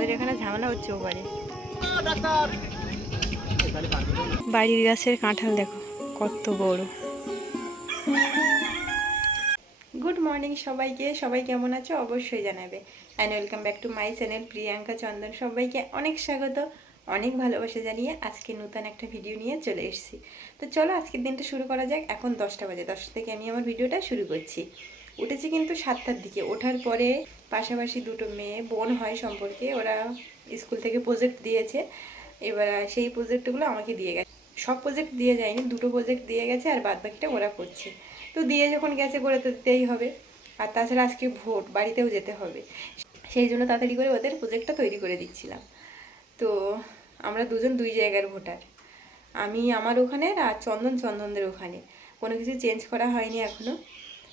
আমাদের এখানে ঝামেলা হচ্ছে ওপারে। বাড়ির গাছের কাঁঠাল দেখো কত বড়। গুড মর্নিং সবাইকে, সবাই কেমন আছো অবশ্যই জানাবে। And welcome back to my channel Priyanka Chandan. সবাইকে অনেক স্বাগত, অনেক ভালোবাসা জানিয়ে আজকে নতুন একটা ভিডিও নিয়ে চলে এসেছি। তো চলো আজকের দিনটা শুরু করা যাক। এখন 10টা বাজে, 10টা থেকে আমি আমার ভিডিওটা শুরু করছি। উঠেছি কিন্তু 7টার দিকে। ওঠার পরে পাশাপাশি দুটো মেয়ে বোন হয় সম্পর্কে, ওরা স্কুল থেকে প্রজেক্ট দিয়েছে। এবার সেই প্রজেক্টগুলো আমাকে দিয়ে গেছে। সব প্রজেক্ট দিয়ে যায়নি, দুটো প্রজেক্ট দিয়ে গেছে আর বাদ বাকিটা ওরা করছে। তো দিয়ে যখন গেছে করে তো দিতেই হবে। আর তাছাড়া আজকে ভোট, বাড়িতেও যেতে হবে, সেই জন্য তাড়াতাড়ি করে ওদের প্রজেক্টটা তৈরি করে দিচ্ছিলাম। তো আমরা দুজন দুই জায়গার ভোটার, আমি আমার ওখানে আর চন্দনদের ওখানে। কোনো কিছু চেঞ্জ করা হয়নি এখনও।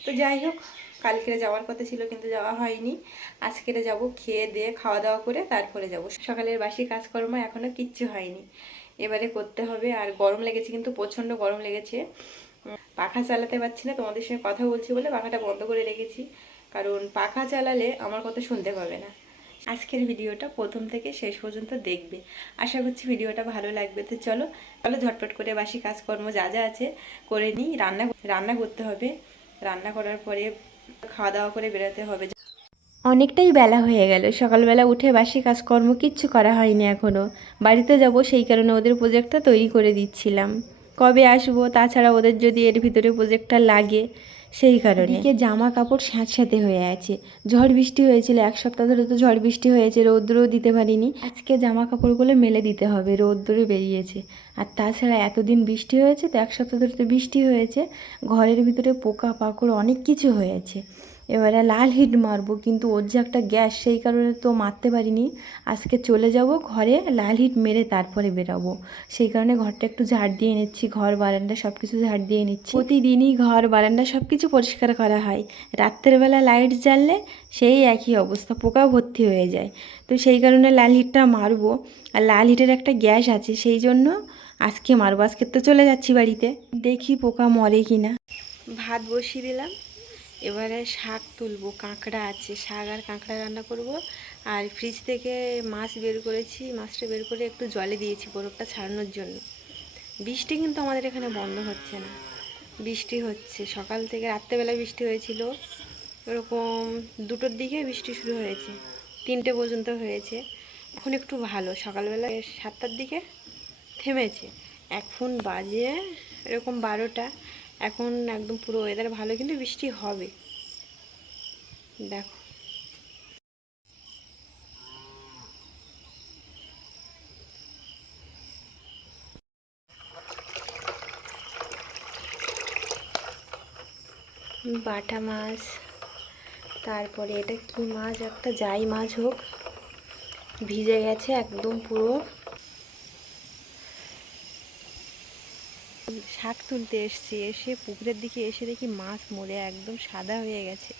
তো যাই হোক, কালকেরে যাওয়ার কথা ছিল কিন্তু যাওয়া হয়নি। আজকেরে যাব, খেয়ে দিয়ে খাওয়া দাওয়া করে তারপরে যাব। সকালের বাসি কাজকর্ম এখনও কিচ্ছু হয়নি, এবারে করতে হবে। আর গরম লেগেছে, কিন্তু প্রচণ্ড গরম লেগেছে। পাখা চালাতে পারছি না, তোমাদের সঙ্গে কথা বলছি বলে পাখাটা বন্ধ করে রেখেছি, কারণ পাখা চালালে আমার কথা শুনতে পাবে না। আজকের ভিডিওটা প্রথম থেকে শেষ পর্যন্ত দেখবে, আশা করছি ভিডিওটা ভালো লাগবে। তো চলো ঝটপট করে বাসি কাজকর্ম যা যা আছে করে নিই। রান্না করতে হবে, রান্না করার পরে খাওয়া দাওয়া করে বেরোতে হবে। অনেকটাই বেলা হয়ে গেল, সকালবেলা উঠে বাসি কাজকর্ম কিচ্ছু করা হয়নি এখনও। বাড়িতে যাব, সেই কারণে ওদের প্রজেক্টটা তৈরি করে দিচ্ছিলাম। কবে আসবো, তাছাড়া ওদের যদি এর ভিতরে প্রজেক্টটা লাগে, সেই কারণে। এদিকে জামা কাপড় স্যাঁতস্যাঁতে হয়ে আছে, ঝড় বৃষ্টি হয়েছিল, এক সপ্তাহ ধরে তো ঝড় বৃষ্টি হয়েছে, রৌদ্রও দিতে পারিনি। আজকে জামা কাপড়গুলো মেলে দিতে হবে, রৌদ্র বেরিয়েছে। আর তাছাড়া এতদিন বৃষ্টি হয়েছে, তো এক সপ্তাহ ধরে তো বৃষ্টি হয়েছে, ঘরের ভিতরে পোকা পাকড় অনেক কিছু হয়েছে। এবারে লাল হিট মারবো, কিন্তু ওর যে একটা গ্যাস, সেই কারণে তো মারতে পারিনি। আজকে চলে যাব ঘরে, লাল হিট মেরে তারপরে বেরাবো। সেই কারণে ঘরটা একটু ঝাড় দিয়ে নিচ্ছি, ঘর বারান্দা সব কিছু ঝাড় দিয়ে নিচ্ছি। প্রতিদিনই ঘর বারান্দা সব কিছু পরিষ্কার করা হয়। রাত্রেবেলা লাইট জ্বাললে সেই একই অবস্থা, পোকা ভর্তি হয়ে যায়। তো সেই কারণে লাল হিটটা মারবো। আর লাল হিটের একটা গ্যাস আছে, সেই জন্য আজকে মারবো। আজকে তো চলে যাচ্ছি বাড়িতে, দেখি পোকা মরে কিনা। ভাত বসিয়ে দিলাম, এবারে শাক তুলবো, কাঁকড়া আছে, শাক আর কাঁকড়া রান্না করব। আর ফ্রিজ থেকে মাছ বের করেছি, মাছটা বের করে একটু জলে দিয়েছি বরফটা ছাড়ানোর জন্য। বৃষ্টি কিন্তু আমাদের এখানে বন্ধ হচ্ছে না, বৃষ্টি হচ্ছে সকাল থেকে। রাত্রেবেলা বৃষ্টি হয়েছিল, এরকম 2টোর দিকে বৃষ্টি শুরু হয়েছে, 3টে পর্যন্ত হয়েছে। এখন একটু ভালো, সকালবেলা 7টার দিকে থেমেছে। এখন বাজে এরকম 12টা, এখন একদম পুরো ওয়েদার ভালো, কিন্তু বৃষ্টি হবে দেখো। বাটা মাছ, তারপরে এটা কি মাছ, একটা যাই মাছ হোক, ভিজে গেছে একদম পুরো। শাক তুলতে এসছি, এসে পুকুরের দিকে এসে দেখি মাছ মরে একদম সাদা হয়ে গেছে।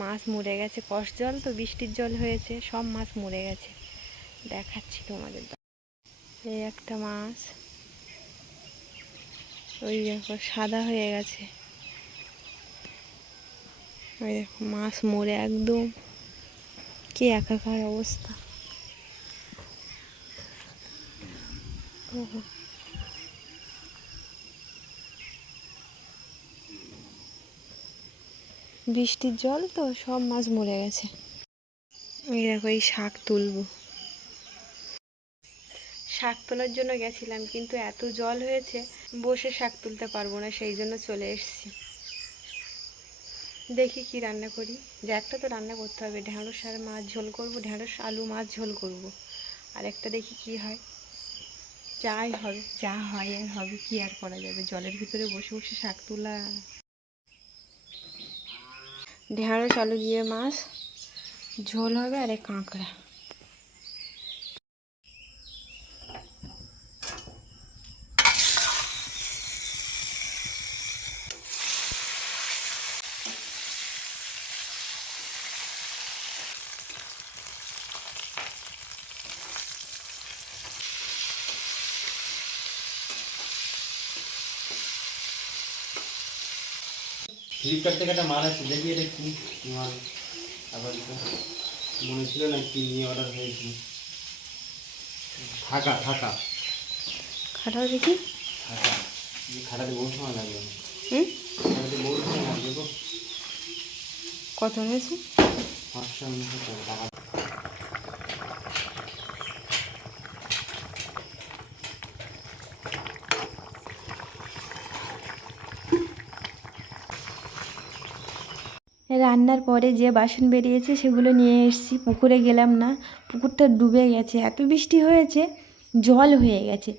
মাছ মরে গেছে, কষ জল তো, বৃষ্টির জল হয়েছে, সব মাছ মরে গেছে। দেখাচ্ছি তোমাদের। এই একটা মাছ, ওই দেখো সাদা হয়ে গেছে। ওই দেখো মাছ মরে একদম কি একাকার অবস্থা। বৃষ্টির জল তো, সব মাছ মরে গেছে। এই দেখো এই শাক তুলবো, শাক তোলার জন্য গেছিলাম, কিন্তু এত জল হয়েছে বসে শাক তুলতে পারবো না, সেই জন্য চলে এসেছি। দেখি কি রান্না করি, যে একটা তো রান্না করতে হবে। ঢ্যাঁড়স আর মাছ ঝোল করব, ঢ্যাঁড়স আলু মাছ ঝোল করব। আর একটা দেখি কি হয়, যাই হবে, যা হয় আর হবে, কি আর করা যাবে। জলের ভিতরে বসে বসে শাক তোলা। ঢ্যাঁড়স আলু দিয়ে মাছ ঝোল হবে, আর এক কাঁকড়া। ফ্লিপকার্ট থেকে একটা মাল আছে, দেখি এটা কি মাল। আবার মনে ছিল না কি নিয়ে অর্ডার হয়েছিল। থাকা থাকা খাটাও দেখি। থাকা খাটাতে বহু সময় লাগবে। হুম, খাটাতে বহু সময় লাগবে গো। কত হয়েছে? 500 টাকা। রান্নার পরে যে বাসন বেরিয়েছে সেগুলো নিয়ে এসেছি। পুকুরে গেলাম না, পুকুরটা ডুবে গেছে, এত বৃষ্টি হয়েছে জল হয়ে গেছে।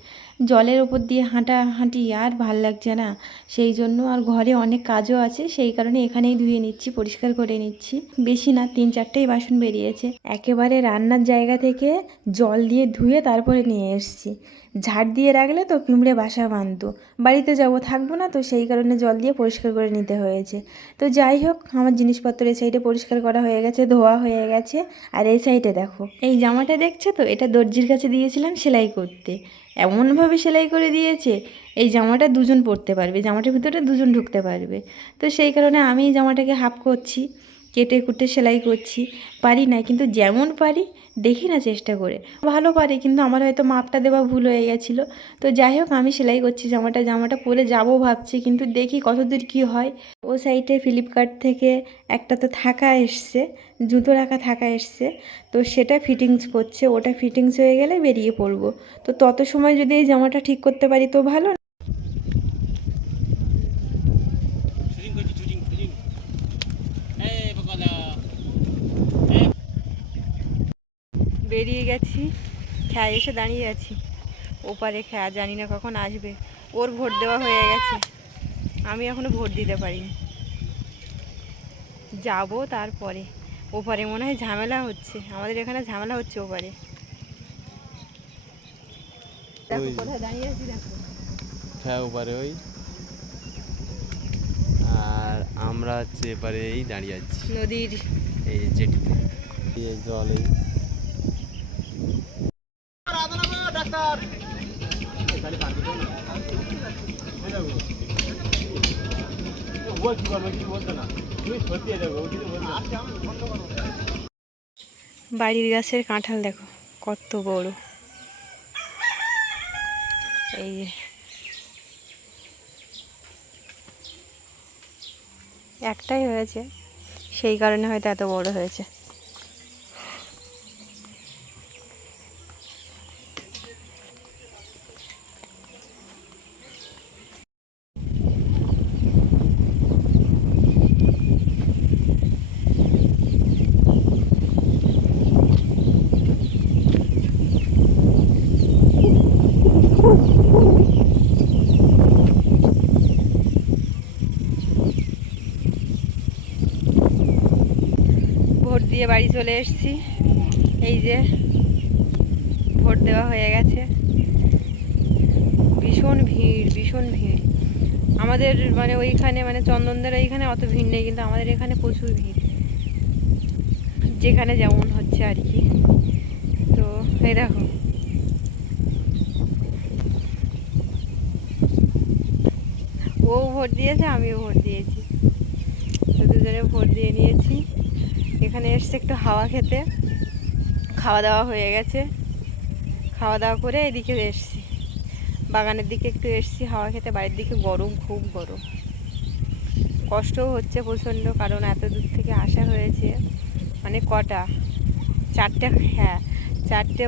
জলের ওপর দিয়ে হাঁটাহাঁটি আর ভাল লাগছে না, সেই জন্য আর ঘরে অনেক কাজও আছে, সেই কারণে এখানেই ধুয়ে নিচ্ছি, পরিষ্কার করে নিচ্ছি। বেশি না, 3-4টেই বাসন বেরিয়েছে। একেবারে রান্নার জায়গা থেকে জল দিয়ে ধুয়ে তারপরে নিয়ে এসেছি। ঝাড় দিয়ে রাখলে তো পিঁমড়ে বাসা বাঁধতো, বাড়িতে যাবো, থাকবো না তো, সেই কারণে জল দিয়ে পরিষ্কার করে নিতে হয়েছে। তো যাই হোক, আমার জিনিসপত্র এই সাইডে পরিষ্কার করা হয়ে গেছে, ধোয়া হয়ে গেছে। আর এই সাইডে দেখো, এই জামাটা দেখছো তো, এটা দর্জির কাছে দিয়েছিলাম সেলাই করতে। এমনভাবে সেলাই করে দিয়েছে, এই জামাটা দুজন পরতে পারবে, জামাটার ভিতরে দুজন ঢুকতে পারবে। তো সেই কারণে আমি এই জামাটাকে হাফ করছি, কেটে কুটে সেলাই করছি। পারি না, কিন্তু যেমন পারি দেখি না চেষ্টা করে। ভালো পারি, কিন্তু আমার হয়তো মাপটা দেওয়া ভুল হয়ে গেছিলো। তো যাই হোক, আমি সেলাই করছি জামাটা পরে যাবো ভাবছি, কিন্তু দেখি কতদূর কী হয়। ও সাইডে ফ্লিপকার্ট থেকে একটা তো থাকা এসছে, জুতো রাখা থাকা এসছে, তো সেটা ফিটিংস করছে। ওটা ফিটিংস হয়ে গেলে বেরিয়ে পড়বো। তো তত সময় যদি এই জামাটা ঠিক করতে পারি তো ভালো। বেরিয়ে গেছি, খেয়া এসে দাঁড়িয়ে আছি ওপারে। খেয়া জানি না কখন আসবে, ওর ভোট দেওয়া হয়ে গেছে, আমি এখনো ভোট দিতে পারিনি। যাব তারপরে। ওপারে মনে হয় ঝামেলা হচ্ছে, আমাদের এখানে ঝামেলা হচ্ছে ওপারে। দেখো কোথায় দাঁড়িয়ে আছি, দেখো। হ্যাঁ ওপারে ওই, আর আমরা হচ্ছে এপারে এই দাঁড়িয়ে আছি নদীর এই জেটিতে। এই জলে বাড়ির গাছের কাঁঠাল দেখো কত বড়। এই যে একটাই হয়েছে, সেই কারণে হয়তো এত বড় হয়েছে। ভোট দিয়ে বাড়ি চলে এসেছি। এই যে ভোট দেওয়া হয়ে গেছে। ভীষণ ভিড়, ভীষণ ভিড়। আমাদের মানে ওইখানে, মানে চন্দনদের ওইখানে অত ভিড় নেই, কিন্তু আমাদের এখানে প্রচুর ভিড়, যেখানে যেমন হচ্ছে আর কি। তো এই দেখো, ও ভোট দিয়েছে, আমিও ভোট দিয়েছি, তো দুজনে ভোট দিয়ে নিয়েছি। এখানে এসছে একটু হাওয়া খেতে, খাওয়া দাওয়া হয়ে গেছে। খাওয়া দাওয়া করে এদিকে এসছি, বাগানের দিকে একটু এসছি হাওয়া খেতে। বাড়ির দিকে গরম, খুব গরম, কষ্টও হচ্ছে প্রচণ্ড, কারণ এত দূর থেকে আসা হয়েছে। মানে কটা, 4টে, হ্যাঁ 4টে,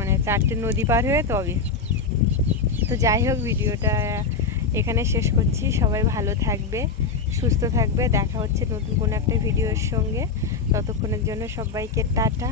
মানে 4টে নদী পার হয়ে তবে। তো যাই হোক, ভিডিওটা এখানে শেষ করছি। সবাই ভালো থাকবে, সুস্থ থাকবে, দেখা হচ্ছে নতুন কোনো একটা ভিডিওর সঙ্গে। ততক্ষণের জন্য সবাইকে টাটা।